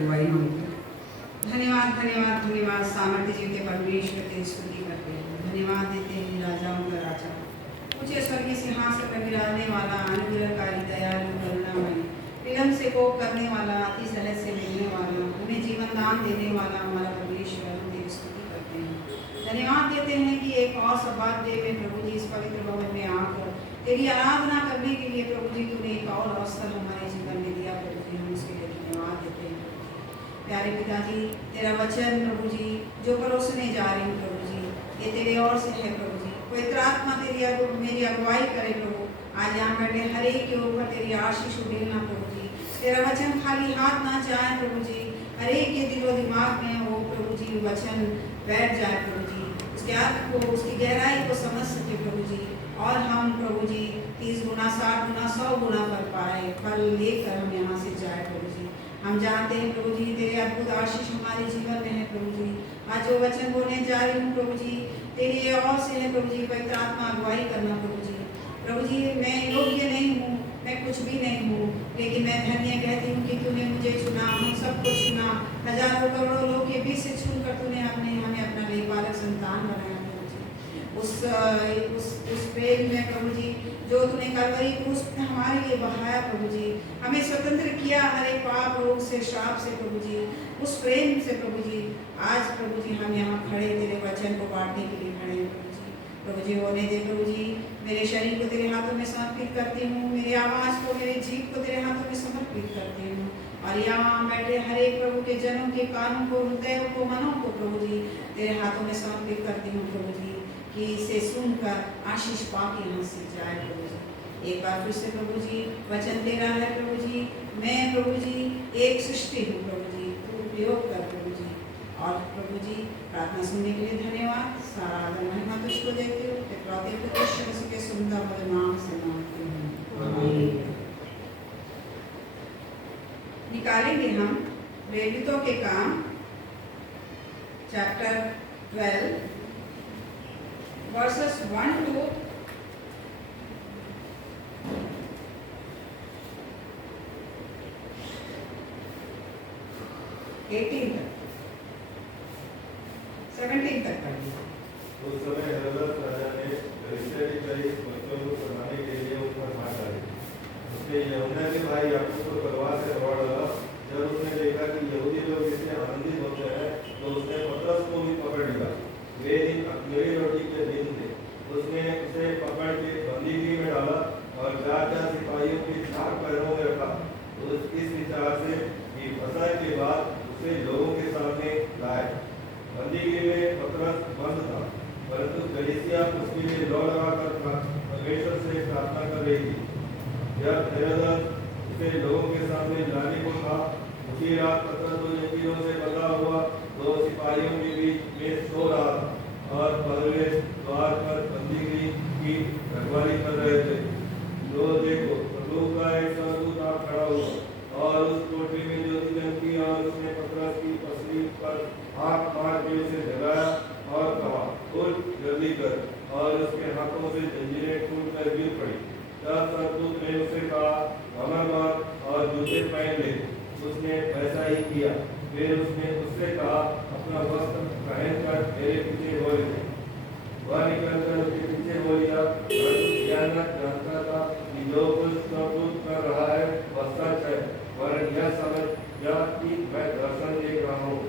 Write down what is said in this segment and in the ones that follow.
अगुवाई मांगते हैं। धन्यवाद धन्यवाद धन्यवाद सामर्थ्य जीवते परमेश्वर तेरी स्तुति करते हैं। धन्यवाद देते हैं राजाओं का राजा, ऊंचे स्वर्गीय सिंहासन पर विराजने वाला, अनुग्रहकारी दयालु करुणामयी, विलम्ब से कोप करने वाला, अति सहज से मिलने वाला, हमें जीवन दान देने वाला हमारा परमेश्वर, हम तेरी स्तुति करते हैं। धन्यवाद देते हैं कि एक और सब्बात डे में प्रभु जी इस पवित्र भवन में आकर तेरी आराधना करने के लिए प्रभु जी तूने एक और अवसर हमारे जीवन में दिया। प्रभु जी हम उसके लिए धन्यवाद देते हैं। प्यारे पिताजी, तेरा वचन प्रभु जी जो परोसने जा रही हूँ प्रभु जी, ये तेरे ओर से है प्रभु जी। पवित्र आत्मा मेरी अगुवाई करे प्रभु। आज यहाँ बैठे हर एक के ऊपर तेरी आशीष उड़ेलना प्रभु जी। तेरा वचन खाली हाथ ना जाए प्रभु जी, हर एक के दिलो दिमाग में वो प्रभु जी वचन बैठ जाए प्रभु जी, उसके अर्थ को, उसकी गहराई को समझ सके प्रभु जी, और हम प्रभु जी 30 गुना 60 गुना 100 गुना कर पाए, फल लेकर हम यहाँ से जाए प्रभु जी। हम जानते हैं प्रभु जी तेरे अद्भुत आशीष हमारे जीवन में है प्रभु जी। आज जो वचन बोलने जा रही हूँ प्रभु जी तेरी ओर से है प्रभु जी। पवित्र आत्मा अगुवाई करना प्रभु जी। प्रभु जी मैं योग्य नहीं हूँ, मैं कुछ भी नहीं हूँ, लेकिन मैं धन्य कहती हूँ कि तूने मुझे चुना, हम सबको चुना, हजारों करोड़ों लोग के बीच से चुनकर तूने हमें अपना लेपालक संतान बनाया प्रभु जी। उस प्रेम में प्रभु जी जो तूने कलवरी क्रूस पे हमारे लिए बहाया प्रभु जी, हमें स्वतंत्र किया हर एक पाप रोग से, श्राप से प्रभु जी, उस प्रेम से प्रभु जी। आज प्रभु जी हम यहाँ खड़े तेरे वचन को बांटने के लिए खड़े हैं प्रभु जी। प्रभु जी होने दे प्रभु जी, मेरे शरीर को तेरे हाथों में समर्पित करती हूँ, मेरी आवाज़ को, मेरी जीभ को तेरे हाथों में समर्पित करती हूँ, और यहाँ बहरे हर एक प्रभु के जनों के कानों को, हृदयों को, मनों को प्रभु जी तेरे हाथों में समर्पित करती हूँ प्रभु जी, कि इसे सुनकर आशीष पाके यहाँ से जाए प्रभु जी। एक बार फिर से प्रभु जी वचन दे रहा है प्रभु जी, मैं प्रभु जी एक सृष्टि हूँ प्रभु जी, तू उपयोग कर प्रभु जी। और प्रभु जी प्रार्थना सुनने के लिए धन्यवाद। सारा आदर महिमा तुझको देते हो, इकलौते पुत्र यीशु मसीह के सुंदर मधुर नाम से मांगते हैं। निकालेंगे हम प्रेरितों के काम चैप्टर 12 वर्सेस 1 to 18 तक, 17 तक पढ़िए। उस समय हेरोदेस राजा ने फरीसियों के कई बच्चों को करवाने के लिए उस पर मार डाली। उसने यूहन्ना के भाई याकूब को तलवार से दौड़ डाला। जब उसने देखा कि यहूदी लोग इससे आनंदित होते हैं, तो उसने पतरस को भी पकड़ लिया। वे दिन अख़मीरी रोटी के दिन थे। उसने उसे पकड़ के बंदीगृह में डाला और 4 सिपाहियों के 4 पैरों में रखा। इस विचार से कि फसह के बाद उसे लोगों के सामने लाए। बंदीगृह में पतरस बंद था, परंतु कलीसिया उसके लिए लौ लगाकर परमेश्वर से प्रार्थना कर रही थी। जब हेरोदेस उसे लोगों के सामने लाने को था, उसी रात पतरस उन यहूदियों से बंधा हुआ 2 सिपाहियों के बीच में सो रहा था और पहले द्वार पर बंदीगृह की रखवाली कर रहे थे। लो देखो, प्रभु का एक स्वर्गदूत आ खड़ा हुआ और उस कोठरी में ज्योति चमकी, और उसने पतरस की पसली पर हाथ मार के उसे जगाया और कहा, उठ जल्दी कर। और उसके हाथों से जंजीरें टूटकर गिर पड़ी। तब स्वर्गदूत ने उसे कहा, कमर बांध और जूते पहन ले। उसने वैसा ही किया। फिर उसने उससे कहा, अपना वस्त्र पहनकर मेरे पीछे हो ले। वह निकलकर उसके पीछे हो लिया। जानता था कि जो कुछ स्वर्गदूत कर रहा है वह सच है, वरन यह समझ जा कि मैं दर्शन देख रहा हूँ।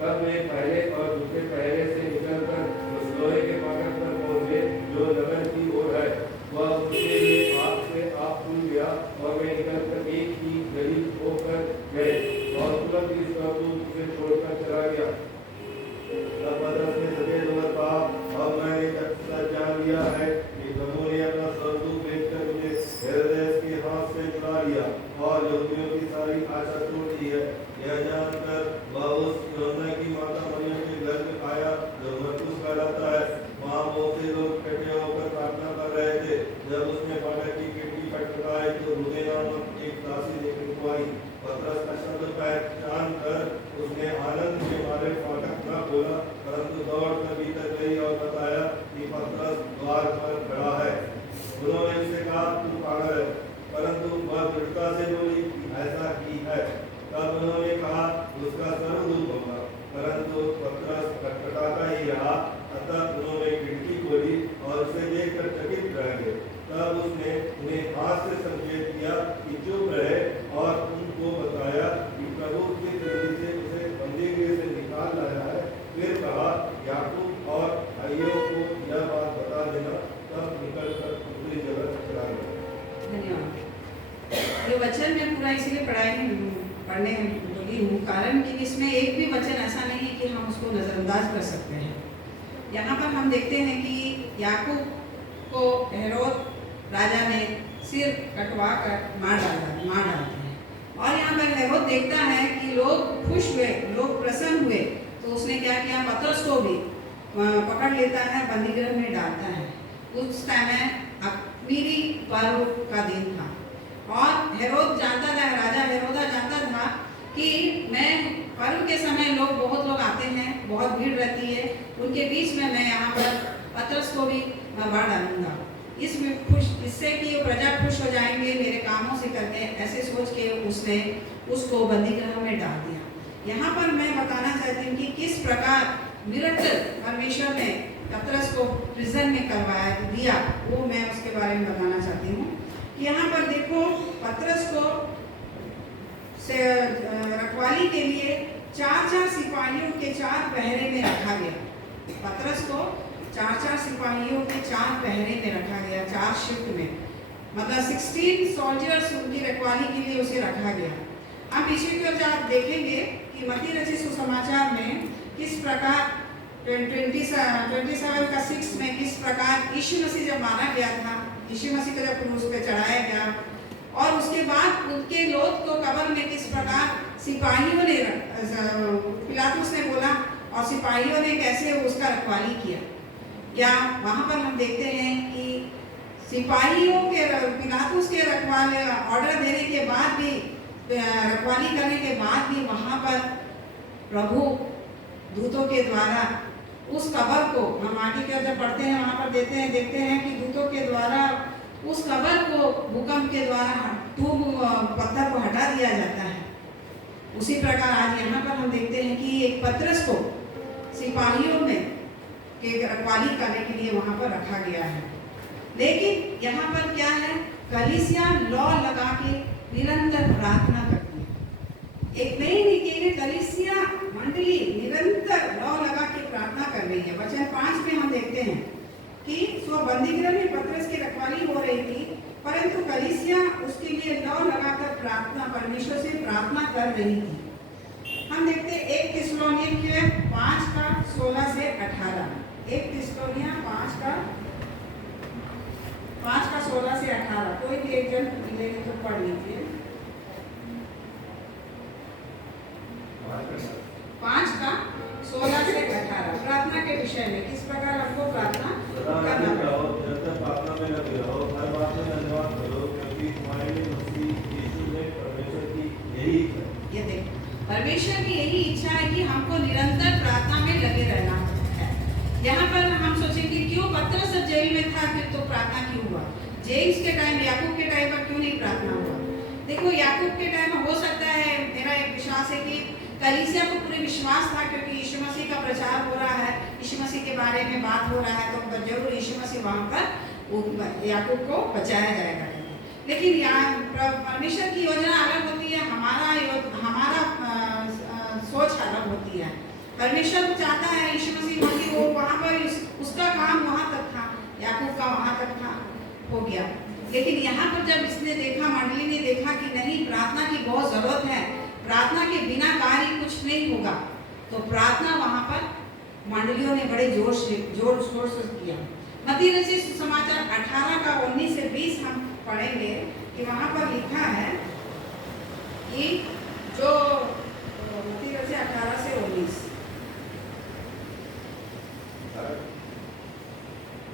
तब वे पहले और दूसरे पहले से निकलकर उस लोहे के फाटक पर पहुंचे जो नगर की ओर है। वह उसके लिए हाथ से आप खुल गया और वे निकलकर एक ही गली होकर गए, और तुरंत ही स्वर्गदूत उसे छोड़कर चला गया। तब पतरस ने सफेद होकर कहा, अब मैंने सच जान लिया है कि प्रभु ने अपना स्वर्गदूत भेजकर मुझे हेरोदेस के हाथ से छुड़ा लिया और यहूदियों की सारी आशा तोड़ दी है। यह जानकर वह उस यूहन्ना की माता मरियम के घर में आया जो मरकुस कहलाता है। वहाँ बहुत से लोग इकट्ठे होकर प्रार्थना कर रहे थे। जब उसने फाटक की खिड़की खटखटाई तो रूदे नामक एक दासी देखने को आई। पतरस का शब्द पहचान कर उसने आनंद के मारे फाटक न खोला, परंतु दौड़ चकित रह गए। तब उसने उन्हें हाथ से संकेत किया कि चुप रहे और उनको बताया कि प्रभु किस रीति से उसे बंदीगृह से निकाल लाया है। फिर कहा, याकूब और भाइयों को यह बात बता देना। तब निकलकर दूसरी जगह चला गया। धन्यवाद। ये वचन मैं पूरा इसीलिए पढ़ने लगी हूँ कारण कि इसमें एक भी वचन ऐसा नहीं है कि हम उसको नज़रअंदाज कर सकते हैं। यहाँ पर हम देखते हैं कि याकूब को हेरोद राजा ने सिर कटवा कर मार डालते हैं और यहाँ पर हेरोद देखता है कि लोग खुश हुए, लोग प्रसन्न हुए, तो उसने क्या किया, पतरस को भी पकड़ लेता है, बंदीगृह में डालता है। उस टाइम अख़मीरी पर्व का दिन था और हेरोद जानता था, राजा हेरोदा जानता था कि मैं पर्व के समय बहुत लोग आते हैं, बहुत भीड़ रहती है, उनके बीच में मैं यहाँ पर पतरस को भी मार डालूंगा, इससे कि प्रजा खुश हो जाएंगे मेरे कामों से करके, ऐसे सोच के उसने उसको बंदीगृह में डाल दिया। यहाँ पर मैं बताना चाहती हूँ कि किस प्रकार मिरेकल परमेश्वर ने पतरस को प्रिजन में करवाया दिया, वो मैं उसके बारे में बताना चाहती हूँ। यहाँ पर देखो, पतरस को रखवाली के लिए 4 सिपाहियों के 4 पहरे में रखा गया। पतरस को 4 सिपाहियों के 4 पहरे में रखा गया, 4 शिफ्ट में, मतलब 16 सोल्जर्स उनकी रखवाली के लिए उसे रखा गया। अब पीछे की ओर जब आप देखेंगे कि मत्ती रचित सुसमाचार में किस प्रकार 27 का 6 में किस प्रकार यीशु मसीह जब मारा गया था, यीशु मसीह को जब क्रूस पे चढ़ाया गया और उसके बाद उनके लोथ को कब्र में किस प्रकार सिपाहियों ने, पिलातुस ने बोला और सिपाहियों ने कैसे उसका रखवाली किया। या वहाँ पर हम देखते हैं कि सिपाहियों के, पिलातुस के रखवाले ऑर्डर देने के बाद भी, रखवाली करने के बाद भी वहाँ पर प्रभु दूतों के द्वारा उस कब्र को, हम आगे के जब पढ़ते हैं वहाँ पर देखते हैं कि दूतों के द्वारा उस कब्र को भूकंप के द्वारा पत्थर को हटा दिया जाता है। उसी प्रकार आज यहाँ पर हम देखते हैं कि एक पतरस को सिपाहियों में के रखवाली करने के लिए वहाँ पर रखा गया है। लेकिन यहाँ पर क्या है, कलीसिया लौ लगा के निरंतर प्रार्थना करती है। एक नई निकेले कलीसिया मंडली निरंतर लौ लगा के प्रार्थना कर रही है। वचन 5 में हम देखते हैं कि सो बंदीगृह में पतरस की रखवाली हो रही थी, परंतु कलीसिया उसके लिए लौ लगाकर प्रार्थना, परमेश्वर से प्रार्थना कर रही थी। हम देखते हैं 1 थिस्सलुनीके 5 का 16 से 18। 1 थिस्सलुनीके 5 का 16 से 18। कोई भी एक जन मिलेंगे तो पढ़ लीजिए। 5 का 16 से 18 प्रार्थना के विषय में किस प्रकार हमको प्रार्थना करना है। जब तक प्रार्थना में लगे रहो, हर बात में धन्यवाद करो, क्योंकि तुम्हारे लिए मसीह यीशु में परमेश्वर की यही इच्छा है। ये देखो, परमेश्वर की यही इच्छा है कि हमको निरंतर प्रार्थना में लगे रहना है। यहाँ पर हम सोचेंगे क्यों पतरस जब जेल में था फिर तो प्रार्थना क्यों हुआ, जेम्स के टाइम, याकूब के टाइम पर क्यों नहीं प्रार्थना हुआ। देखो, याकूब के टाइम में हो सकता है, मेरा एक विश्वास है कि कलीसिया को पूरे विश्वास था, क्योंकि यीशु मसीह का प्रचार हो रहा है, यीशु मसीह के बारे में बात हो रहा है, तो जरूर यीशु मसीह वहाँ पर याकूब को बचाया जाएगा। लेकिन यहाँ परमेश्वर की योजना अलग होती है, हमारा सोच अलग होती है। परमेश्वर चाहता है यीशु मसीह मसीह वो वहाँ पर उसका काम वहाँ तक था, याकूब का वहाँ तक था, हो गया। लेकिन यहाँ पर जब इसने देखा, मंडली ने देखा कि नहीं, प्रार्थना की बहुत जरूरत है, प्रार्थना के बिना कार्य कुछ नहीं होगा, तो प्रार्थना वहाँ पर मंडलियों ने बड़े जोर शोर से किया। मत्ती रचित सुसमाचार 18 का 19 से 20 हम पढ़ेंगे कि वहाँ पर लिखा है कि जो मत्ती रचित 18 से 19,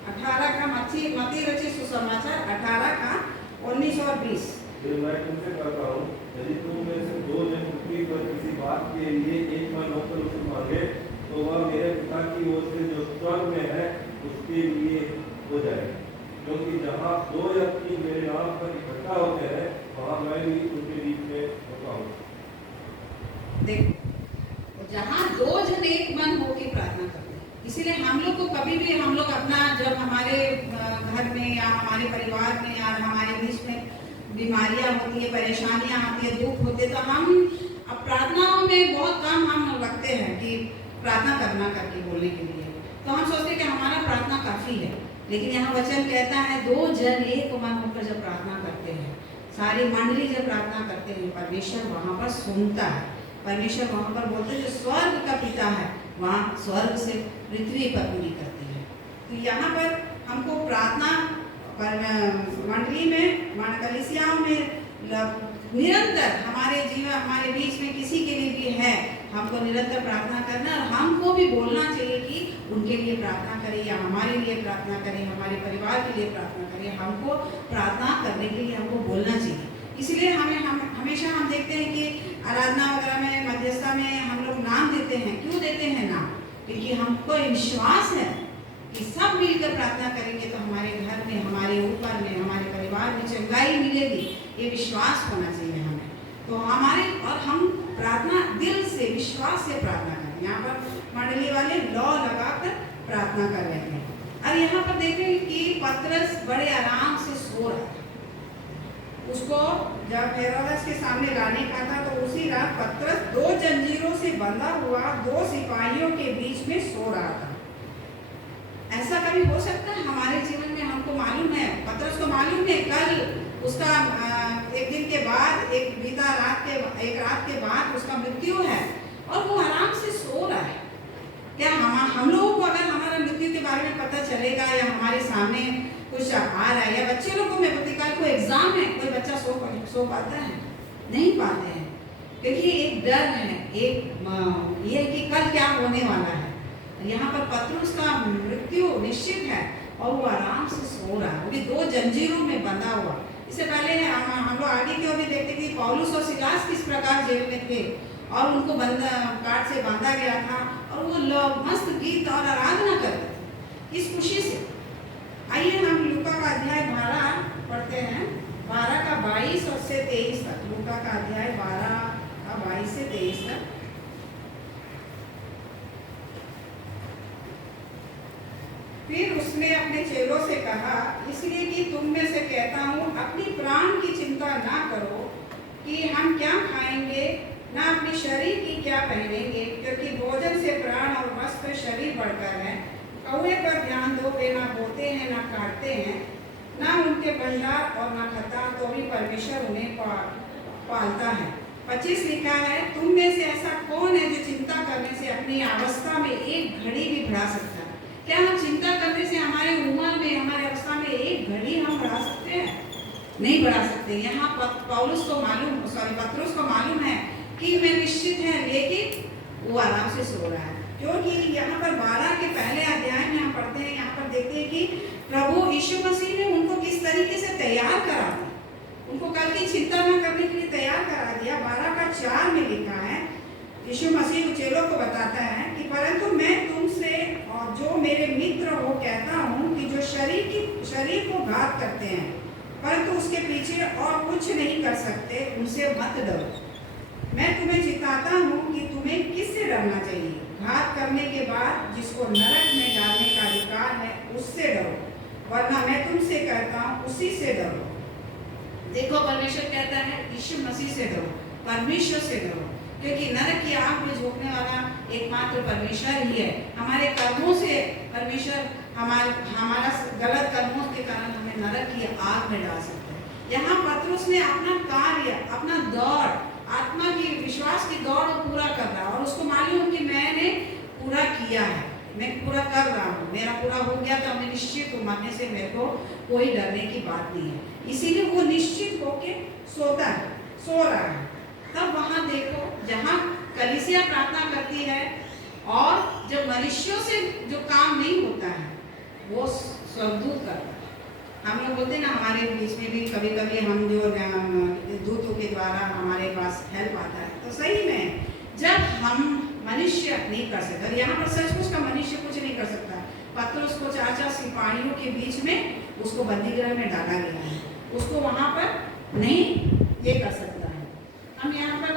18 का मत्ती रचित सुसमाचार 18 का 19 और 20। फिर मैं तुमसे कहता हूँ, यदि तुम में से 2 जन पृथ्वी पर किसी बात के लिए एक मन होकर उससे मांगे, तो वह मेरे पिता की ओर से जो स्वर्ग में है उसके लिए हो जाएगा। क्योंकि जहाँ 2 या 3 मेरे नाम पर इकट्ठा होते हैं, वहाँ मैं भी उनके बीच में होता हूँ। देखो, जहाँ 2 जन एक मन होकर प्रार्थना करते हैं, इसीलिए हम लोग को कभी भी हम लोग अपना जब हमारे घर में या हमारे परिवार में या हमारे बीच में बीमारियां होती है, परेशानियां आती है, दुख होते, तो हम अब प्रार्थनाओं में बहुत कम हम रखते हैं कि प्रार्थना करना करके बोलने के लिए। तो हम सोचते हैं कि हमारा प्रार्थना काफ़ी है, लेकिन यहाँ वचन कहता है 2 जन एक मन होकर जब प्रार्थना करते हैं, सारी मंडली जब प्रार्थना करते हैं, परमेश्वर वहाँ पर सुनता है। परमेश्वर वहाँ पर बोलते हैं जो स्वर्ग का पिता है वहाँ स्वर्ग से पृथ्वी पर पूरी करती है। तो यहाँ पर हमको प्रार्थना पर मंडली में कलीसियाओं में निरंतर हमारे जीवन हमारे बीच में किसी के लिए भी है, हमको निरंतर प्रार्थना करना और हमको भी बोलना चाहिए कि उनके लिए प्रार्थना करें या हमारे लिए प्रार्थना करें, हमारे परिवार के लिए प्रार्थना करें। हमको प्रार्थना करने के लिए हमको बोलना चाहिए। इसलिए हम हमेशा हम देखते हैं कि आराधना वगैरह में मध्यस्थता में हम लोग नाम देते हैं। क्यों देते हैं नाम? क्योंकि हमको विश्वास है कि सब मिलकर प्रार्थना करेंगे तो हमारे घर में, हमारे ऊपर में, हमारे परिवार में चंगाई मिलेगी। ये विश्वास होना चाहिए हमें। तो हमारे और हम प्रार्थना दिल से विश्वास से प्रार्थना करें। यहाँ पर मंडली वाले लौ लगाकर प्रार्थना कर रहे हैं और यहाँ पर देखें कि पतरस बड़े आराम से सो रहा था। उसको जब हेरोदेस के सामने लाने का था तो उसी रात पतरस 2 जंजीरों से बंधा हुआ 2 सिपाहियों के बीच में सो रहा था। ऐसा कभी हो सकता है हमारे जीवन में? हमको मालूम है, पतरस को मालूम है कल उसका एक दिन के बाद एक रात के बाद उसका मृत्यु है और वो आराम से सो रहा है। क्या हम लोगों को अगर हमारा मृत्यु के बारे में पता चलेगा या हमारे सामने कुछ आ रहा है, या बच्चे लोगों में कल को एग्जाम है, कोई बच्चा सो पाता है? नहीं पाते हैं, क्योंकि एक डर है, एक ये है कि कल क्या होने वाला है। यहाँ पर पतरस का मृत्यु निश्चित है और वो आराम से सो रहा है, वो भी 2 जंजीरों में बंधा हुआ। इससे पहले हम लोग आगे की ओर भी देखते कि पौलुस और सिलास किस प्रकार जेल में थे और उनको काट से बांधा गया था और वो लोग मस्त गीत और आराधना कर रहे थे इस खुशी से। आइए हम लूका का अध्याय 12 पढ़ते हैं, 12 का 22 और से 23 तक। लूका का अध्याय 12 का 22 से 23 तक। फिर उसने अपने चेलों से कहा, इसलिए कि तुम में से कहता हूँ अपनी प्राण की चिंता ना करो कि हम क्या खाएंगे, ना अपने शरीर की क्या पहनेंगे, क्योंकि भोजन से प्राण और वस्त्र शरीर बढ़कर है। कौवे पर ध्यान दो, वे ना बोते हैं ना काटते हैं, ना उनके भंडार और ना खता, तो भी परमेश्वर उन्हें पालता है। 25 लिखा है, तुम में से ऐसा कौन है जो चिंता करने से अपनी अवस्था में एक घड़ी भी बढ़ा सकता है? क्या हम चिंता करने से हमारे उम्र में, हमारे अवस्था में एक घड़ी हम बढ़ा सकते हैं? नहीं बढ़ा सकते। यहाँ पतरस को मालूम है कि मैं निश्चित है, लेकिन वो आराम से सो रहा है। क्योंकि यहाँ पर 12 के पहले अध्याय में हम पढ़ते हैं, यहाँ पर देखते हैं कि प्रभु यीशु मसीह ने उनको किस तरीके से तैयार करा दिया, उनको कल की चिंता न करने के लिए तैयार करा दिया। 12 का 4 में लिखा है, यीशु मसीह चेलों को बताता है कि परंतु मैं तुमसे और जो मेरे मित्र हो कहता हूँ कि जो शरीर को घात करते हैं परंतु उसके पीछे और कुछ नहीं कर सकते, उनसे मत डरो। मैं तुम्हें चिताता हूँ कि तुम्हें किससे डरना चाहिए। घात करने के बाद जिसको नरक में डालने का अधिकार है उससे डरो, वरना मैं तुमसे कहता हूँ उसी से डरो। देखो, परमेश्वर कहता है यीशु मसीह से डरो, परमेश्वर से डरो, क्योंकि नरक की आग में झोंकने वाला एकमात्र परमेश्वर ही है। हमारे कर्मों से परमेश्वर हमारा गलत कर्मों के कारण हमें नरक की आग में डाल सकते हैं। यहाँ पतरस ने अपना कार्य, अपना दौड़, आत्मा की विश्वास की दौड़ पूरा कर रहा और उसको मालूम कि मैंने पूरा किया है, मैं पूरा कर रहा हूँ, मेरा पूरा हो गया तो मैं निश्चित हूँ, मरने से मेरे को कोई डरने की बात नहीं है। इसीलिए वो निश्चित होके सो रहा है। तब वहाँ देखो, जहाँ कलीसिया प्रार्थना करती है और जब मनुष्यों से जो काम नहीं होता है वो स्वर्गदूत करता है। हम लोग बोलते हैं ना, हमारे बीच में भी कभी कभी हम जो दूतों के द्वारा हमारे पास हेल्प आता है, तो सही में जब हम मनुष्य नहीं कर सकते, और यहाँ पर सचमुच का मनुष्य कुछ नहीं कर सकता। पतरस को 4 सिपाहियों के बीच में उसको बंदीगृह में डाला गया है, उसको वहाँ पर नहीं ये कर सकता है। हम यहाँ पर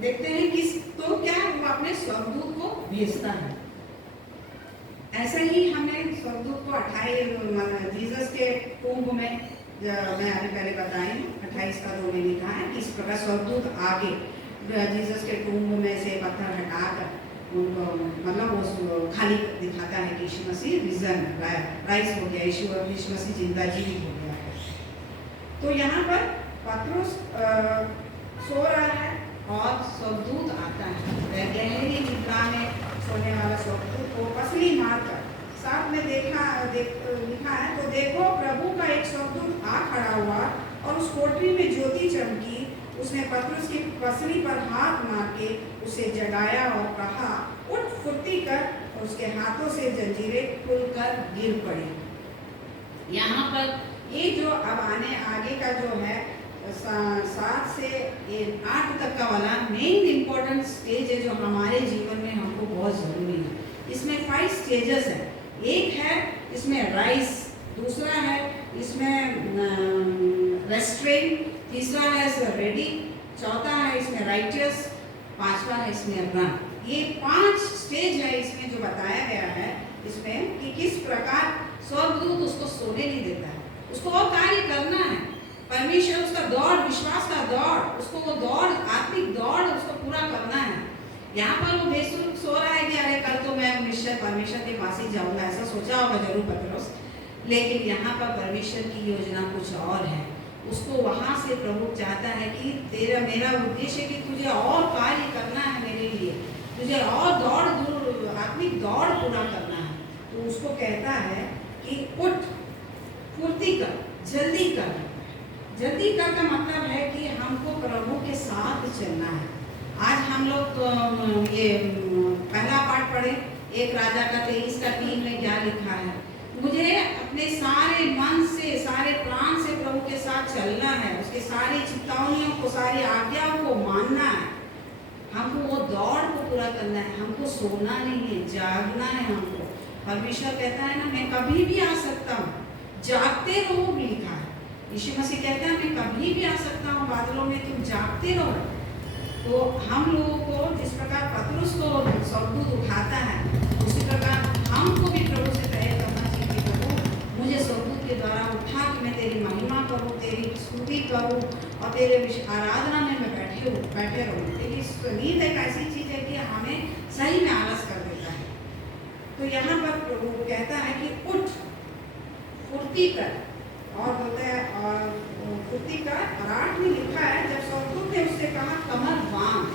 देखते हैं कि तो क्या वो अपने स्वर्गदूत को भेजता है ऐसा ही हमने स्वर्गदूत को 28 जीसस के कुंभ में मैं अभी पहले बताई 28 का 2 में लिखा है कि इस प्रकार स्वर्गदूत आगे जीसस के कुंभ में से पत्थर हटाकर उनको मतलब वो खाली दिखाता है कि यीशु मसीह रिजन राइज हो गया, यीशु मसीह जिंदा जीवित हो गया है। तो यहाँ पर पतरस सो रहा है और स्वर्गदूत आता है, गहरी निद्रा में सोने वाला स्वर्गदूत को पसली मारकर साथ में लिखा है, तो देखो प्रभु का एक स्वर्गदूत आ खड़ा हुआ और उस कोठरी में ज्योति चमकी। उसने पतरस की पसली पर हाथ मार के उसे जगाया और कहा, उठ फुर्ती कर। और उसके हाथों से जंजीरें खुलकर गिर पड़ी। यहाँ पर ये जो अब आगे का जो है 7 से 8 तक का वाला मेन इम्पोर्टेंट स्टेज है जो हमारे जीवन में हमको बहुत ज़रूरी है। इसमें 5 स्टेजेस है। एक है इसमें राइस, दूसरा है इसमें रेस्ट्रेन, तीसरा है रेडी, चौथा है इसमें राइटियस, पांचवा है इसमें रन। ये 5 स्टेज है इसमें जो बताया गया है इसमें कि किस प्रकार स्वर्गदूत उसको सोने नहीं देता है, उसको और कार्य करना है। परमेश्वर उसका दौड़, विश्वास का दौड़, उसको वो दौड़, आत्मिक दौड़ उसको पूरा करना है। यहाँ पर वो बेसुध सो रहा है कि अरे कल तो मैं निश्चय परमेश्वर के पास ही जाऊंगा, ऐसा सोचा होगा जरूर पतरस। लेकिन यहाँ पर परमेश्वर की योजना कुछ और है। उसको वहाँ से प्रभु चाहता है कि मेरा उद्देश्य है कि तुझे और कार्य करना है मेरे लिए, तुझे और आत्मिक दौड़ पूरा करना है। तो उसको कहता है कि उठ, फुर्ती कर, जल्दी कर। जल्दी कर का मतलब है कि हमको प्रभु के साथ चलना है। आज हम लोग तो ये पहला पाठ पढ़े, 1 राजा का 23 का 3 में क्या लिखा है, मुझे अपने सारे मन से, सारे प्राण से प्रभु के साथ चलना है, उसके सारी चेतावनियों को, सारी आज्ञाओं को मानना है। हमको वो दौड़ को पूरा करना है, हमको सोना नहीं है, जागना है हमको। परमेश्वर कहता है ना, मैं कभी भी आ सकता हूँ, जागते रहो भी लिखा है। यीशु मसीह कहता है मैं कभी भी आ सकता हूँ बादलों में, तुम जागते रहो। तो हम लोगों को जिस प्रकार पतरस को स्वर्गदूत उठाता है, उसी प्रकार हमको भी प्रभु से तय करना चाहिए कि प्रभु मुझे स्वर्गदूत के द्वारा उठा कि मैं तेरी महिमा करूँ, तेरी स्तुति करूँ और तेरे आराधना में मैं बैठे रहूँ। लेकिन नींद एक ऐसी चीज़ है कि हमें सही में आलस कर देता है। तो यहाँ पर प्रभु कहता है कि उठ, फुर्ती कर, और बोलता है और फुर्ती का 8 में लिखा है, जब स्वर्गदूत ने उससे कहा कमर बांध।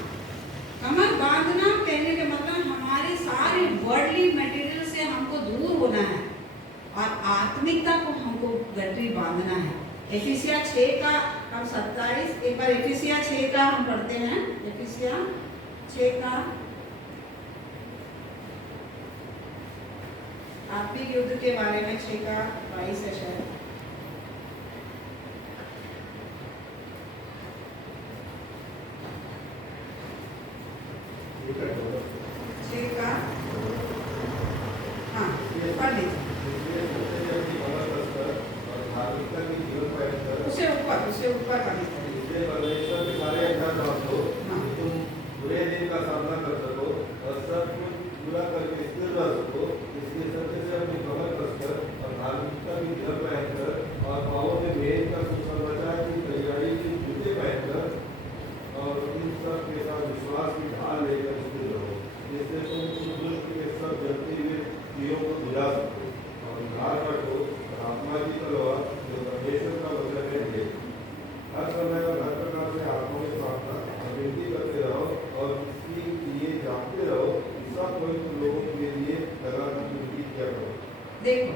कमर बांधना कहने के मतलब हमारे सारे वर्ल्डली मटेरियल से हमको दूर होना है और आत्मिकता को हमको गठरी बांधना है। एफिसिया 6 का हम 27, एक बार एफिसिया 6 का हम पढ़ते हैं। एफिसिया 6 का आत्मिक युद्ध के बारे में 6 का 22 है शायद। देखो,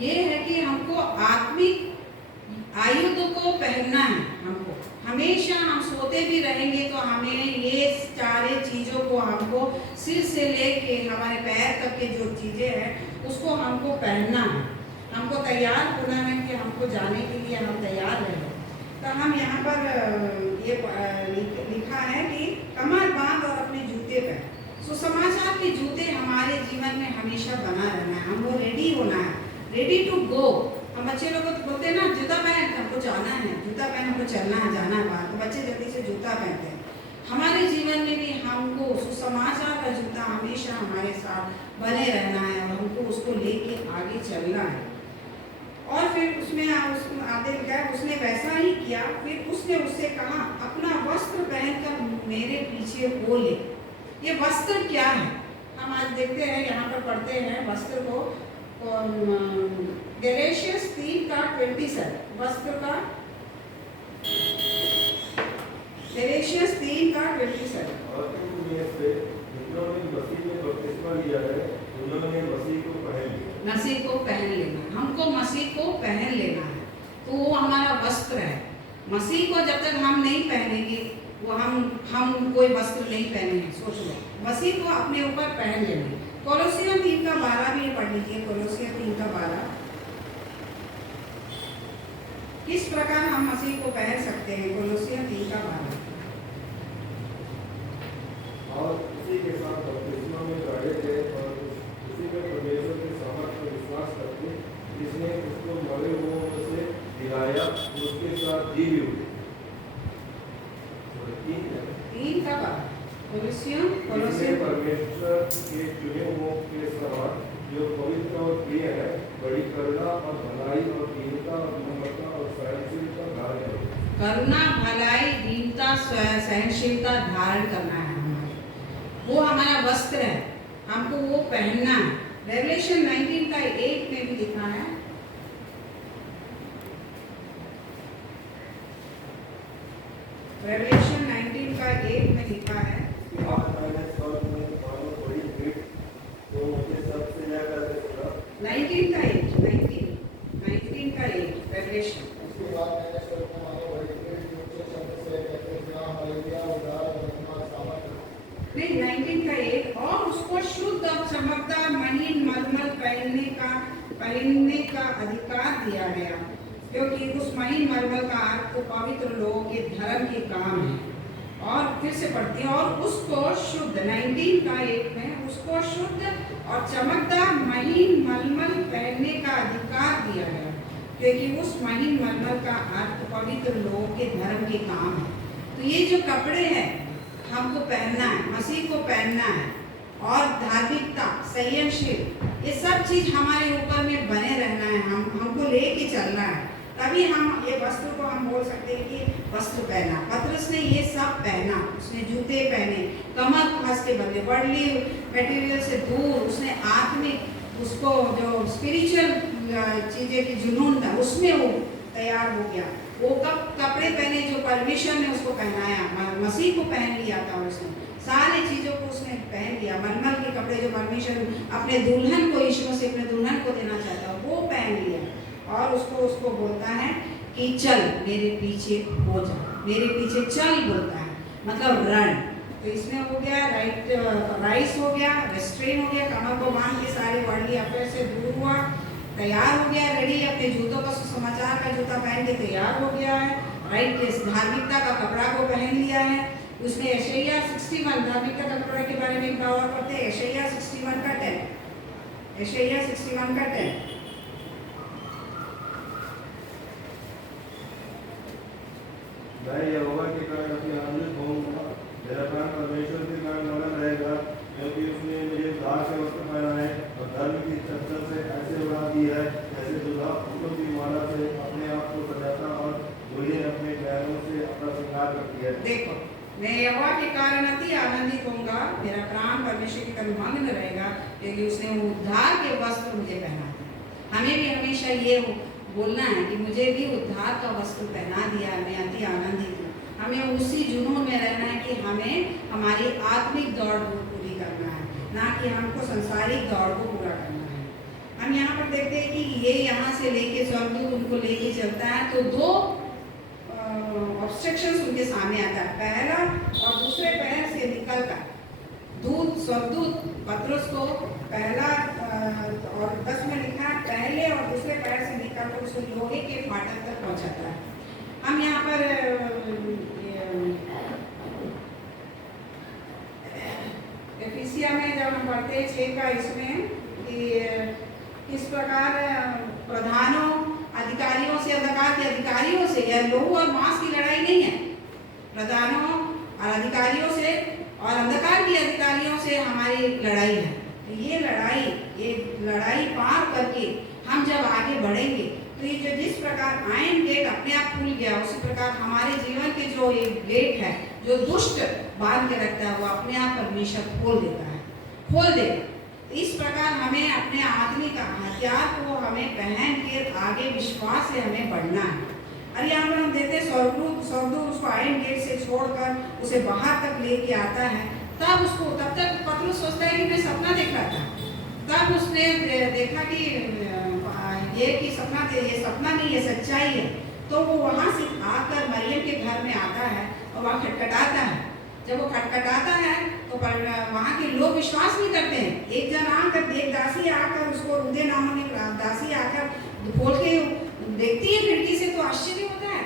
ये है कि हमको आत्मिक आयुध को पहनना है। हमको हमेशा, हम सोते भी रहेंगे तो हमें ये सारे चीज़ों को हमको सिर से लेके हमारे पैर तक के जो चीज़ें हैं उसको हमको पहनना है। हमको तैयार होना है कि हमको जाने के लिए हम तैयार रहें। तो हम यहाँ पर ये लिखा है कि कमर बांध और अपने जूते पहन। सुसमाचार के जूते हमारे जीवन में हमेशा बना रहना है, हमको रेडी होना है, रेडी टू गो। हम बच्चे लोग तो बोलते हैं ना, जूता पहन हमको जाना है, जूता पहन हमको चलना है, जाना है बाहर, तो बच्चे जल्दी से जूता पहनते हैं। हमारे जीवन में भी हमको सुसमाचार का जूता हमेशा हमारे साथ बने रहना है और हमको उसको लेके आगे चलना है। और फिर उसमें आगे क्या, उसने वैसा ही किया। फिर उसने उससे कहा, अपना वस्त्र पहनकर मेरे पीछे हो ले। ये वस्त्र क्या है? हम आज देखते हैं, यहाँ पर पढ़ते हैं वस्त्र को, गैलेशियस 3:27 वस्त्र का, गैलेशियस 3:27। और में से जिन्होंने मसीह में बपतिस्मा लिया है उन्होंने मसीह को पहन लिया। मसीह को पहन लेना है, हमको मसीह को पहन लेना है। तो वो हमारा वस्त्र है। मसीह को जब तक हम नहीं पहनेंगे, वो हम कोई वस्त्र नहीं पहनेंगे। सोच लो, मसीह को अपने ऊपर पहन लेना है। कोलोसियों 3:12 भी पढ़ लीजिए। कोलोसियों 3:12, किस प्रकार हम मसीह को पहन सकते हैं? कोलोसियों 3:12। और उसी के साथ बपतिस्मा में गाड़े गए और उसी में परमेश्वर के सामर्थ पर विश्वास करके जिसने उसको मरे हुओं में से दिलाया, उसके साथ जी भी उठे। तीन का बात, कोलोसियों परमेश्वर के चुने हुओं के समान जो पवित्र और प्रिय है, बड़ी करुणा और भलाई और दीनता और नम्रता और सहनशीलता धारण करो। करुणा, भलाई, दीनता, सहनशीलता धारण करना है हमारे। वो हमारा वस्त्र है, हमको वो पहनना है। रेवलेशन 19:8 में भी लिखा है, रेवलेशन 19:8 में लिखा है, मैंने स्वर्ग में मानो बड़ी भीड़ तो मुझे सबसे ज्यादा देखा। 19:8 रेवलेशन। उसके बाद मैंने स्वर्ग में मानो बड़ी भीड़ जो ऊंचे शब्द से कहते थे, हालेलुया, उद्धार और महिमा सामर्थ। नहीं, 19:8, और उसको शुद्ध और चमकदार महीन मलमल पहनने का अधिकार दिया गया, क्योंकि उस महीन मलमल का अर्थ तो पवित्र लोगों के धर्म के काम है। और फिर से पढ़ती हैं, और उसको शुद्ध, 19:8 में उसको शुद्ध और चमकदार महीन मलमल पहनने का अधिकार दिया गया, क्योंकि उस महीन मलमल का अर्थ पवित्र लोगों के धर्म के काम है। तो ये जो कपड़े हैं हमको पहनना है, मसीह को पहनना है। और धार्मिकता, संयमशील, ये सब चीज हमारे ऊपर में बने रहना है। हमको लेके चलना है, तभी हम ये वस्त्र को हम बोल सकते हैं कि वस्त्र पहना। पतरस ने ये सब पहना, उसने जूते पहने, कमर फंस के बदले वर्ल्डली मटेरियल से दूर, उसने आत्मिक, उसको जो स्पिरिचुअल चीजें की जुनून था उसमें वो तैयार हो गया। वो कपड़े पहने जो परमेश्वर ने उसको पहनाया, मसीह को पहन लिया था उसने, सारी चीजों को उसने पहन लिया। मलमल के कपड़े जो परमेश्वर अपने दुल्हन को, यीशु मसीह अपने दुल्हन को देना चाहता है, वो पहन लिया। और उसको बोलता है कि चल मेरे पीछे हो जा, मेरे पीछे चल बोलता है, मतलब रन। तो इसमें हो गया राइस हो गया, रेस्ट्रेन हो गया, कमर को बांध के सारे वर्ल्डली अफेयर से दूर हुआ, तैयार हो गया, रेडी, अपने जूतों का, समाचार का जूता पहन के तैयार हो गया है, राइट। धार्मिकता का कपड़ा को पहन लिया है उसने। यशायाह 61 धार्मिकता का कपड़ा के बारे में एक और पढ़ते हैं, यशायाह 61:10, यशायाह 61:10। मैं यहोवा के कारण अपने आनंदित होऊंगा, मेरा प्राण परमेश्वर के कारण मगन रहेगा, क्योंकि उसने मुझे उद्धार के वस्त्र पहनाए और धर्म की चप्पल से ऐसे उड़ा दी है जैसे दुल्हा फूलों की माला से अपने आप को सजाता और दुल्हन अपने पैरों से अपना श्रृंगार करती है। देखो, मैं यहोवा के कारण अति आनंदित होऊंगा, मेरा प्राण परमेश्वर के कारण मग्न रहेगा, क्योंकि उसने उद्धार के वस्त्र मुझे पहना दिया। हमें भी हमेशा ये बोलना है कि मुझे भी उद्धार का वस्त्र पहना दिया, मैं अति आनंदित हूँ। हमें उसी जुनून में रहना है कि हमें हमारी आत्मिक दौड़ पूरी करना है, ना कि हमको सांसारिक दौड़ को पूरा करना है। हम यहाँ पर देखते हैं कि ये यहाँ से लेके स्वर्गदूत उनको लेके चलता है, तो दो ऑब्स्ट्रक्शंस उनके सामने आता है। पहला और दूसरे पैर से निकलकर स्वर्गदूत पतरस को पहला और 10 में लिखा है, पहले और दूसरे पैर से निकलकर उसे लोहे के फाटक तक पहुंचाता है। हम यहाँ पर एफिसिया में जब हम पढ़ते हैं 6 का, इसमें कि किस प्रकार प्रधानों, अधिकारियों से, अंधकार के अधिकारियों से, यह लहू और मांस की लड़ाई नहीं है। प्रधानों और अधिकारियों से और अंधकार के अधिकारियों से हमारी लड़ाई है। ये लड़ाई पार करके हम जब आगे बढ़ेंगे तो ये जो जिस प्रकार आयन गेट अपने आप खुल गया, उसी प्रकार हमारे जीवन के जो एक गेट है जो दुष्ट बांध के रखता है वो अपने आप परमेश्वर खोल देगा। तो इस प्रकार हमें अपने आदमी का हथियार को हमें पहन के आगे विश्वास से हमें बढ़ना है। और यहाँ पर हम देखते हैं स्वर्गदूत उसको आयन गेट से छोड़कर उसे बाहर तक लेके आता है। तब तक पतरस सोचता है कि मैं सपना देख रहा था। तब उसने देखा कि ये सपना नहीं, ये सच्चाई है। तो वो वहाँ से आकर मरियम के घर में आता है और वहाँ खटखटाता है। जब वो खटखटाता है तो वहाँ के लोग विश्वास नहीं करते हैं। एक दासी आकर उसको रुदे नामक एक दासी आकर खोल के देखती है खिड़की से, तो आश्चर्य होता है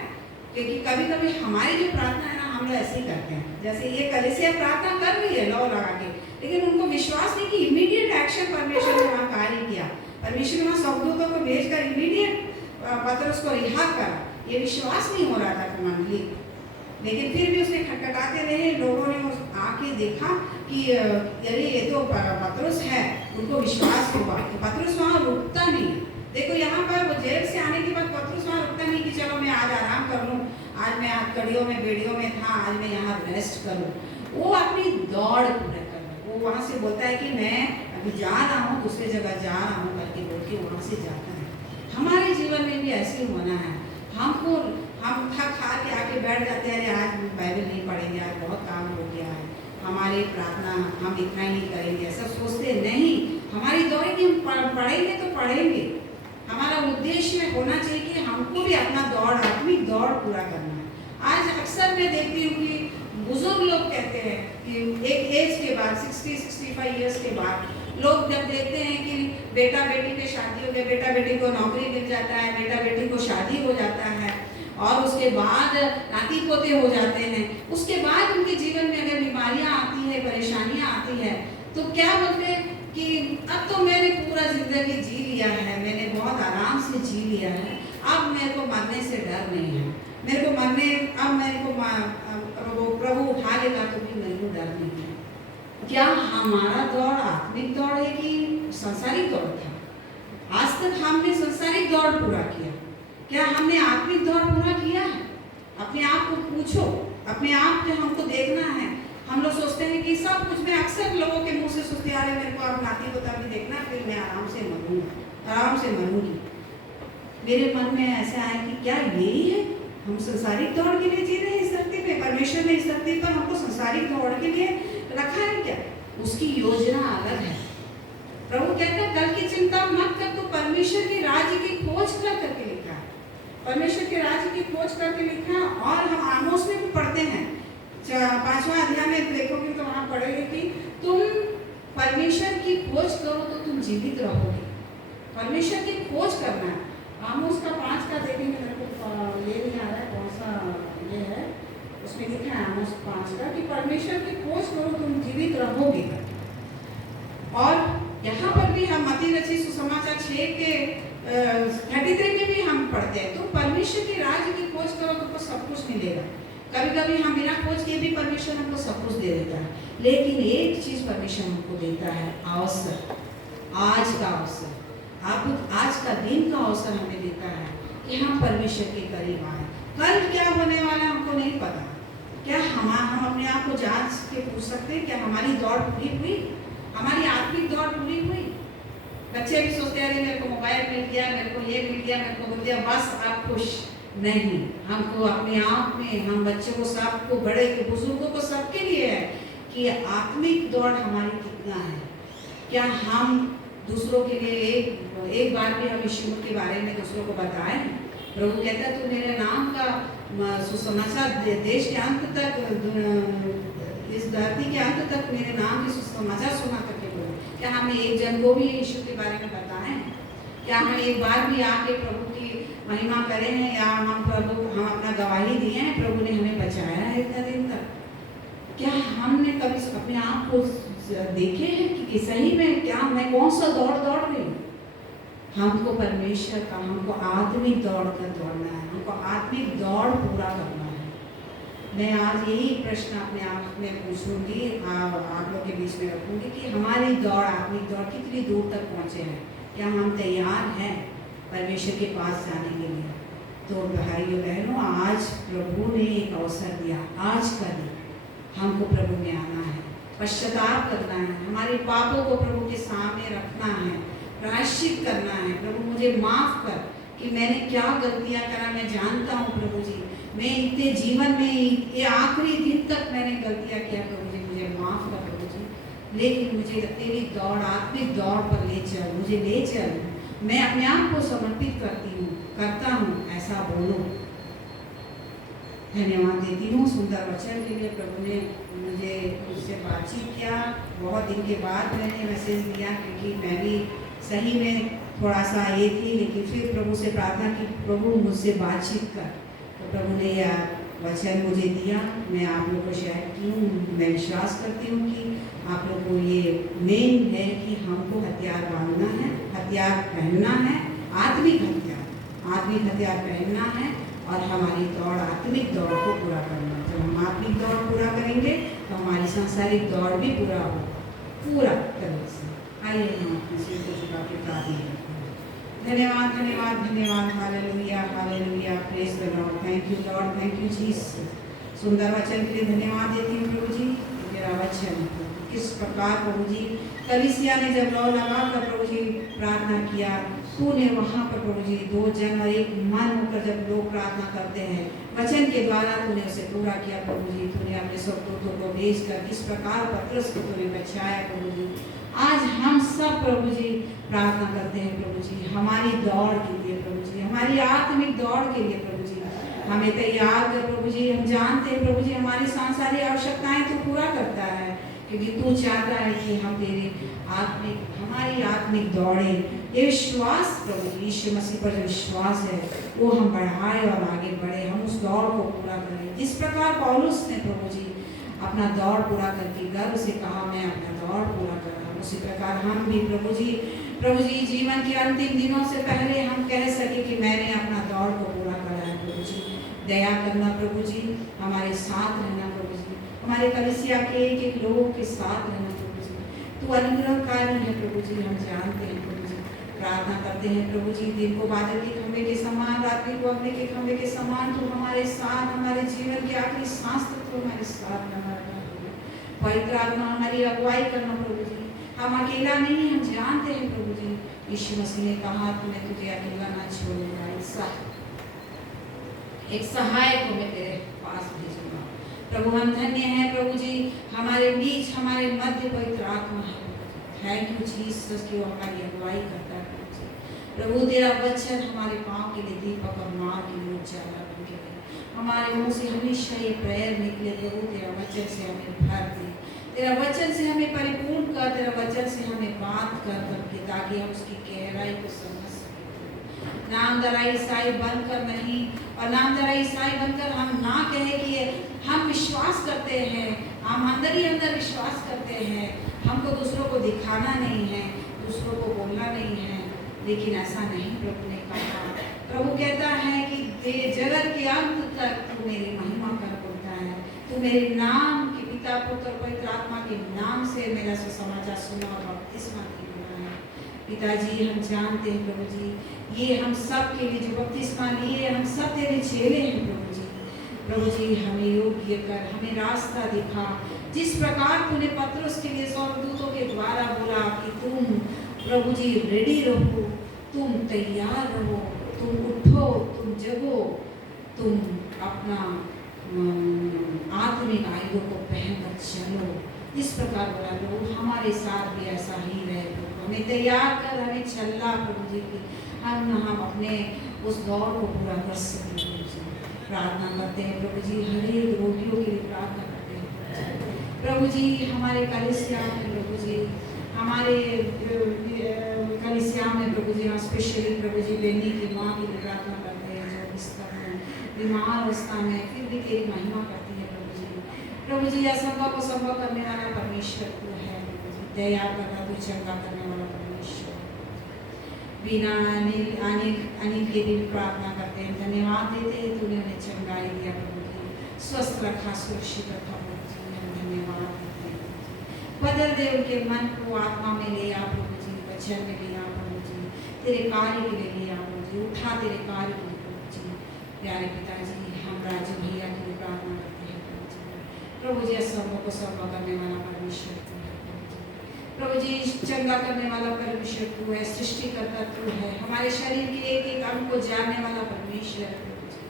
क्योंकि कभी कभी हमारी जो प्रार्थना है ना, हम लोग ऐसे ही करते हैं। जैसे ये कलीसिया प्रार्थना कर रही है लौ लगा के, लेकिन उनको विश्वास नहीं कि इमीडिएट एक्शन परमेश्वर ने वहाँ कार्य किया। परमेश्वर ने वहाँ स्वर्गदूतों को भेजकर इमीडिएट पतरस को रिहा करा। ये विश्वास नहीं हो रहा था मंडली, लेकिन फिर भी उसने खटखटाते रहे। लोगों ने आके देखा कि अरे ये तो पतरस है, उनको विश्वास हुआ। तो पतरस वहाँ रुकता नहीं। देखो यहाँ पर वो जेल से आने के बाद पतरस वहाँ रुकता नहीं कि चलो मैं आज आराम कर लूँ, आज मैं आज कड़ियों में बेड़ियों में था, आज मैं यहाँ रेस्ट करूँ। वो अपनी दौड़ पूरा कर रहा है। वो वहाँ से बोलता है कि मैं अभी जा रहा हूँ, दूसरी जगह जा रहा हूँ करके बोल के वहाँ से जाता है। हमारे जीवन में भी ऐसे ही होना है। हम थक खा के आके बैठ जाते हैं, अरे आज बाइबल नहीं पढ़ेंगे, आज बहुत काम हो गया है, हमारी प्रार्थना हम इतना ही करेंगे, ऐसा सोचते नहीं। हमारी दौड़ेंगे, हम पढ़ेंगे तो पढ़ेंगे। हमारा उद्देश्य होना चाहिए कि हमको भी अपना आत्मिक दौड़ पूरा करना है। आज अक्सर मैं देखती हूँ कि बुजुर्ग लोग कहते हैं कि एक एज के बाद 60-65 ईयर्स के बाद लोग जब देखते हैं कि बेटा बेटी के शादी हो गई, बेटा बेटी को नौकरी मिल जाता है, बेटा बेटी को शादी हो जाता है और उसके बाद नाती पोते हो जाते हैं, उसके बाद उनके जीवन में अगर बीमारियां आती है, परेशानियां आती है, तो क्या बोलते हैं कि अब तो मैंने पूरा जिंदगी जी लिया है, मैंने बहुत आराम से जी लिया है, अब मेरे को मरने से डर नहीं है, मेरे को प्रभु उठा लेगा तो भी मेरे को डर नहीं है। क्या हमारा दौड़ आत्मिक दौड़ है कि सांसारिक दौड़ था? आज तक हमने सांसारिक दौड़ पूरा किया, क्या हमने आत्मिक दौड़ पूरा किया है? अपने आप को पूछो, अपने आप को हमको देखना है। हम लोग सोचते हैं कि सब कुछ, मैं अक्सर लोगों के मुंह से सुनती आ रही, मेरे को अब नाती पोता भी देखना, फिर मैं आराम से मरूंगी। मेरे मन में ऐसा है कि क्या यही है? हम संसारिक दौड़ के लिए जी रहे हैं इस धरती पे? परमेश्वर ने इस धरती पर हमको संसारिक दौड़ के लिए रखा है क्या? उसकी योजना अलग है। प्रभु कहते हैं कल की चिंता मत कर, तू परमेश्वर के राज्य की खोज करके लिखा है, परमेश्वर के राज्य की खोज करके लिखा है। और हम आमोस में भी पढ़ते हैं 5वां अध्याय में देखोगे तो वहाँ पढ़ेंगे कि तुम परमेश्वर की खोज करो तो तुम जीवित रहोगे। परमेश्वर की खोज करना है। आमोस का 5 का देखेंगे, मेरे को ये नहीं आ रहा है कौन सा ये है, उसमें लिखा है आमोस 5 का कि परमेश्वर की खोज करो तुम जीवित रहोगे। और यहाँ पर भी हम मत्ती रचित सुसमाचार 6 के 33 में भी हम पढ़ते हैं, तुम परमेश्वर के राज्य की खोज करो तुमको सब कुछ मिलेगा। कभी कभी हम बिना खोज के भी परमेश्वर हमको सब कुछ दे देता है, लेकिन एक चीज परमेश्वर हमको देता है, अवसर, आज का अवसर, आज का दिन का अवसर हमें देता है कि हम परमेश्वर के करीब आए। कल क्या होने वाला हमको नहीं पता। क्या हम अपने आप को जांच के पूछ सकते हैं क्या हमारी दौड़ पूरी हुई, हमारी आत्मिक दौड़ पूरी हुई? बच्चे भी सोचते हैं मेरे को मोबाइल मिल गया, मेरे को ये मिल गया, मेरे को मिल गया, बस आप खुश। नहीं, हमको अपने आप में, हम बच्चों को, सबको, बड़े के, बुजुर्गों को, सबके लिए है कि आत्मिक दौड़ हमारी कितना है। क्या हम दूसरों के लिए एक बार भी हम यीशु के बारे में दूसरों को बताएं? प्रभु कहता है तू मेरे नाम का सुसमाचार देश के अंत तक, इस धरती के अंत तक मेरे नाम के सुसमाचार सुना करके बोलो। क्या हमने एक जन को भी यीशु के बारे में बताएं? क्या हम एक बार भी आके प्रभु की महिमा करें हैं, या हम अपना गवाही दिए हैं, प्रभु ने हमें बचाया है इतना दिन तक? क्या हमने कभी अपने आप को देखे हैं कि सही में क्या मैं कौन सा दौड़ रही हूँ? हमको परमेश्वर का, हमको आत्मिक दौड़ कर दौड़ना है, हमको आत्मिक दौड़ पूरा करना है। मैं आज यही प्रश्न अपने आप में पूछूंगी आप लोग के बीच बीच में रखूंगी कि हमारी दौड़, आत्मिक दौड़ कितनी दूर तक पहुंचे हैं, क्या हम तैयार हैं परमेश्वर के पास जाने के लिए। तो भाइयों बहनों, आज प्रभु ने एक अवसर दिया, आज का दिन हमको प्रभु में आना है, पश्चाताप करना है, हमारे पापों को प्रभु के सामने रखना है, प्रायश्चित करना है। प्रभु मुझे माफ कर कि मैंने क्या गलतियां करा, मैं जानता हूँ प्रभु जी, मैं इतने जीवन में ये आखिरी दिन तक मैंने गलतियां किया प्रभु जी, मुझे माफ कर प्रभु जी, लेकिन मुझे तेरी दौड़, आत्मिक दौड़ पर ले चल, मुझे ले चल, मैं अपने आप को समर्पित करता हूँ, ऐसा बोलो। धन्यवाद देती हूँ सुंदर वचन के लिए। प्रभु ने मुझे उससे बातचीत किया, बहुत दिन के बाद मैंने मैसेज दिया, क्योंकि मैं भी सही में थोड़ा सा ये थी, लेकिन फिर प्रभु से प्रार्थना की, प्रभु मुझसे बातचीत कर। तो प्रभु ने यह वचन मुझे दिया, मैं आप लोगों को शेयर की हूँ। मैं विश्वास करती हूँ कि आप लोगों को ये मेन है कि हमको हथियार बांधना है, हथियार पहनना है, आत्मिक हथियार पहनना है, और हमारी दौड़, आत्मिक दौड़ को पूरा करना है। जब हम आत्मिक दौड़ पूरा करेंगे तो हमारी सांसारिक दौड़ भी पूरा तरह से। आइए हम अपने सिर को झुका के प्रार्थना करते हैं। धन्यवाद धन्यवाद धन्यवाद, hallelujah hallelujah, praise the Lord, thank you Lord, thank you Jesus. सुंदर वचन के लिए धन्यवाद देती हूँ प्रभु जी। मेरा वचन किस प्रकार प्रभु जी, कलीसिया ने जब लौ लगा कर प्रभु जी प्रार्थना किया, तूने वहाँ पर प्रभु जी 2 जन और 1 मन होकर जब लोग प्रार्थना करते हैं, वचन के द्वारा तूने उसे पूरा किया प्रभु जी। तूने अपने स्वर्गदूतों को भेजकर किस प्रकार पतरस को तूने बचाया प्रभु जी। आज हम सब प्रभु जी प्रार्थना करते हैं प्रभु जी, हमारी दौड़ के लिए प्रभु जी, हमारी आत्मिक दौड़ के लिए प्रभु जी, हमें तैयार कर प्रभु जी। हम जानते हैं प्रभु जी हमारी सांसारिक आवश्यकताएं तो पूरा करता है, क्योंकि तू चाहता है कि हम हमारी आत्मिक दौड़े, ये विश्वास प्रभु जी, यीशु मसीह पर जो विश्वास है वो हम बढ़ाए और आगे बढ़े, हम उस दौड़ को पूरा करें। जिस प्रकार पौलुस ने प्रभु जी अपना दौड़ पूरा करके गर्व से कहा, मैं अपना दौड़ पूरा कर रहा हूँ, उसी प्रकार हम भी प्रभु जी जीवन के अंतिम दिनों से पहले हम कह सके कि मैंने अपना दौड़ को पूरा करा है प्रभु जी। दया करना प्रभु जी, हमारे साथ रहना प्रभु जी, हमारे कलीसिया के एक लोगों के साथ रहना प्रभु जी। तू अनुग्रहकारी है प्रभु जी, हम जानते हैं प्रभु जी। प्रार्थना करते हैं प्रभु जी, दिन को बादल के खंभे के समान, रात्रि को अग्नि के खंभे के समान तू हमारे साथ, हमारे जीवन के आखिरी सांस तक तू हमारे साथ रहना प्रभु। पवित्र आत्मा हमारी अगुवाई करना प्रभु जी, हम अकेला नहीं, हम जानते हैं प्रभु जी, यीशु मसीह ने कहा कि मैं तुझे अकेला ना छोड़ूंगा, एक सहायक को मैं तेरे पास भेजूंगा। प्रभु हम धन्य हैं प्रभु जी, हमारे बीच हमारे मध्य पवित्र आत्मा है। थैंक यू जीसस कि वो हमारी अगुवाई करता है प्रभु जी। प्रभु तेरा वचन हमारे पाँव के लिए दीपक और मार्ग के लिए उजाला बन के रहे। हमारे मुंह से हमेशा ये प्रेयर निकले प्रभु, तेरा वचन से हमें भर दे, तेरा वचन से हमें परिपूर्ण कर, तेरा वचन से हमें बात कर करके, ताकि हम उसकी गहराई को समझ सकें। नामधरा ईसाई बनकर नहीं, और नामधरा ईसाई बनकर हम ना कहे कि हम विश्वास करते हैं, हम अंदर ही अंदर विश्वास करते हैं, हमको दूसरों को दिखाना नहीं है, दूसरों को बोलना नहीं है, लेकिन ऐसा नहीं प्रभु ने कहा। प्रभु कहता है कि जगत के अंत तक तू मेरी महिमा कर बोलता है, तू मेरे नाम के पिता पुत्र पवित्र आत्मा के नाम से मेरा सुसमाचार सुना और बपतिस्मा दिया है। पिताजी हम जानते हैं प्रभु जी, ये हम सब के लिए जो बपतिस्मा लिए, हम सब तेरे चेले हैं प्रभु जी। प्रभु जी हमें योग्य कर, हमें रास्ता दिखा, जिस प्रकार तूने पतरस के लिए स्वर्गदूतों के द्वारा बोला कि तुम प्रभु जी रेडी रहो, तुम तैयार रहो, तुम उठो, तुम जगो, तुम अपना आत्मिक आयुधों को पहनकर चलो। इस प्रकार बोला प्रभु, हमारे साथ भी ऐसा ही रहे प्रभु, हमें तैयार कर, हमें चलना प्रभु जी की हम अपने उस दौड़ को पूरा कर सकें प्रभु जी। प्रार्थना करते हैं प्रभु जी, हर एक रोगियों के लिए प्रार्थना करते हैं प्रभु जी, हमारे कलीसिया में प्रभु जी, हमारे कलीसिया में प्रभु जी, स्पेशली प्रभु जी लेनी की माँ की प्रार्थना करते हैं जो बिस्तर में बीमार अवस्था में, फिर भी तेरी महिमा करती है प्रभु जी। प्रभु जी असंभव को संभव करने वाला परमेश्वर तू है प्रभु जी, दया करना, तू चंगा करने वाला परमेश्वर। बिना अनिल के भी प्रार्थना करते हैं, धन्यवाद देते हैं, तूने उन्हें चंगाई दिया प्रभु जी, स्वस्थ रखा, सुरक्षित रखा प्रभु जी, हम धन्यवाद देते हैं। बदल दे उनके मन को, आत्मा में ले आ प्रभु जी, वचन में ले आ प्रभु जी, तेरे कार्य के लिए ले आ प्रभु जी, उठा तेरे कार्य के लिए प्रभु जी। प्यारे पिताजी, हम राजू भैया के लिए प्रार्थना करते हैं प्रभु जी। प्रभु जी, असंभव को संभव करने वाला परमेश्वर तू है प्रभु जी। प्रभु जी, चंगा करने वाला परमेश्वर तू है, सृष्टिकर्ता तू है, हमारे शरीर के एक एक अंग को जानने वाला परमेश्वर है प्रभु जी।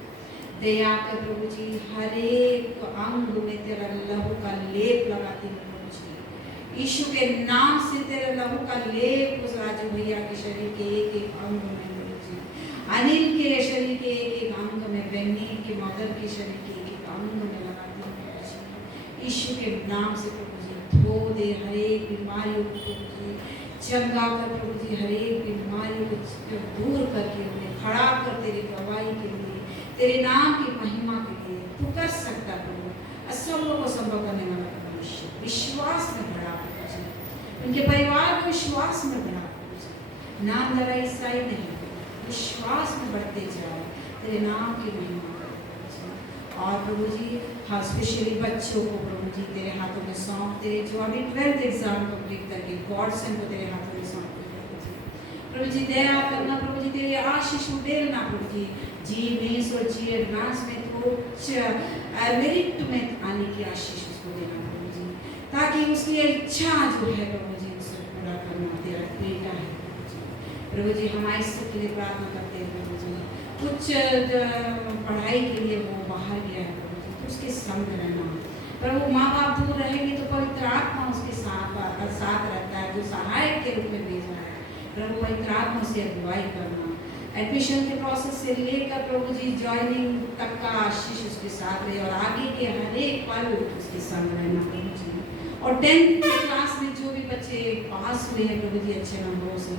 दया कर प्रभु जी, हर एक अंग में तेरा लहू का लेप लगाती हूँ प्रभु जी। यीशु के नाम से तेरे लहू का लेप उस राजू भैया के शरीर के एक एक अंग में प्रभु जी, अनिल के शरीर के एक एक अंग में, बेनी के मदर के शरीर के एक एक अंग में लगाती हूँ प्रभु जी। यीशु के नाम से प्रभु जी, धो दे हर एक बीमारियों को प्रभु जी, चंगा कर प्रभु जी, हर एक बीमारियों को दूर करके उन्हें खड़ा कर तेरी गवाही के लिए, तेरे नाम की महिमा के लिए। तू कर सकता प्रभु, असंभव को संभव करने वाला परमेश्वर। विश्वास में बढ़ा प्रभु जी, उनके परिवार को विश्वास में बढ़ा प्रभु जी, नाम धरा ईसाई नहीं, विश्वास में बढ़ते जाओ, तेरे नाम की महिमा करो प्रभु जी। और प्रभु जी, हाँ स्पेशली बच्चों को प्रभु जी तेरे हाथों में सौंप, तेरे जो अभी 12th एग्जाम कंप्लीट करके गॉडसन को तेरे हाथों में सौंप प्रभु जी। प्रभु जी, दया करना प्रभु जी, तेरे आशीष देना प्रभु जी, जी मेंस और जी एडवांस में तो मेरिट में आने की आशीष उसको देना प्रभु जी, ताकि उसकी इच्छा जो है प्रभु जी उसे पूरा करना तेरा बेटा है प्रभु जी। प्रभु जी, हमारे सब के लिए प्रार्थना करते हैं प्रभु जी, कुछ पढ़ाई के लिए वो बाहर गया है प्रभु जी, तो उसके संग रहना प्रभु। माँ बाप दूर रहेंगे तो पवित्र आत्मा उसके साथ रहता है, जो सहायक के रूप में भेजा है प्रभु, पवित्र आत्मा से अगुवाई करना, एडमिशन के प्रोसेस से लेकर प्रभु जी जॉइनिंग तक का आशीष उसके साथ रहे, और आगे के हर एक पल उसके संग रहना प्रभु जी। और 10th क्लास में जो भी बच्चे पास हुए हैं प्रभु जी अच्छे नंबरों से,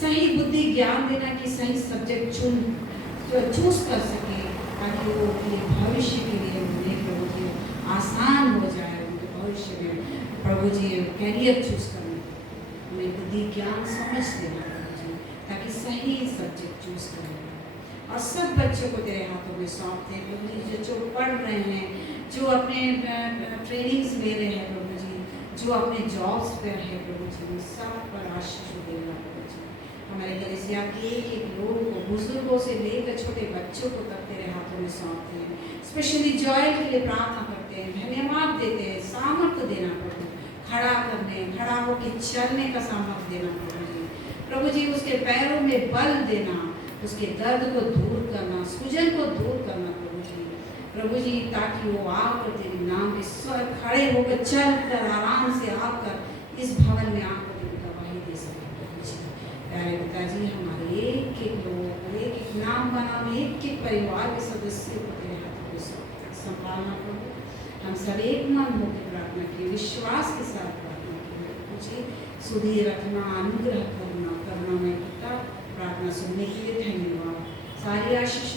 सही बुद्धि ज्ञान देना कि सही सब्जेक्ट चूज कर सके, ताकि वो अपने भविष्य के लिए उन्हें प्रभु जी आसान हो जाए, उनके भविष्य में प्रभु जी कैरियर चूज करने, उन्हें बुद्धि ज्ञान समझ देना प्रभु जी, ताकि सही सब्जेक्ट चूज करें। और सब बच्चों को तेरे हाथों में सौंपते हैं प्रभु जी, जो पढ़ रहे हैं, जो अपने ट्रेनिंग्स ले रहे हैं प्रभु जी, जो अपने जॉब्स पर है प्रभु जी, सब पर आशीष देना प्रभु जी। हमारे कलीसिया के एक एक लोगों को, बुजुर्गों से लेकर छोटे बच्चों को तक तेरे हाथों में सौंपते हैं। स्पेशली जॉय के लिए प्रार्थना करते हैं, धन्यवाद देते हैं, सामर्थ्य देना प्रभु, खड़ा होकर चलने का सामर्थ्य देना प्रभु जी। प्रभु जी, उसके पैरों में बल देना, उसके दर्द को दूर करना, सूजन को दूर करना प्रभु जी, ताकि वो आकर तेरे नाम के स्वर खड़े होकर चल कर आराम से आकर इस भवन में आकर तेरी गवाही दे सके प्रभु जी। प्यारे पिताजी, हमारे एक एक लोगों को, एक एक नाम बना, एक एक परिवार के सदस्यों को तेरे हाथों में संभालना प्रभु। हम सब एक मन होकर प्रार्थना किए, विश्वास के साथ प्रार्थना किए प्रभु जी। सुधी रखना, अनुग्रह करना, करुणा में पिता, प्रार्थना सुनने के लिए धन्यवाद। सारी आशीष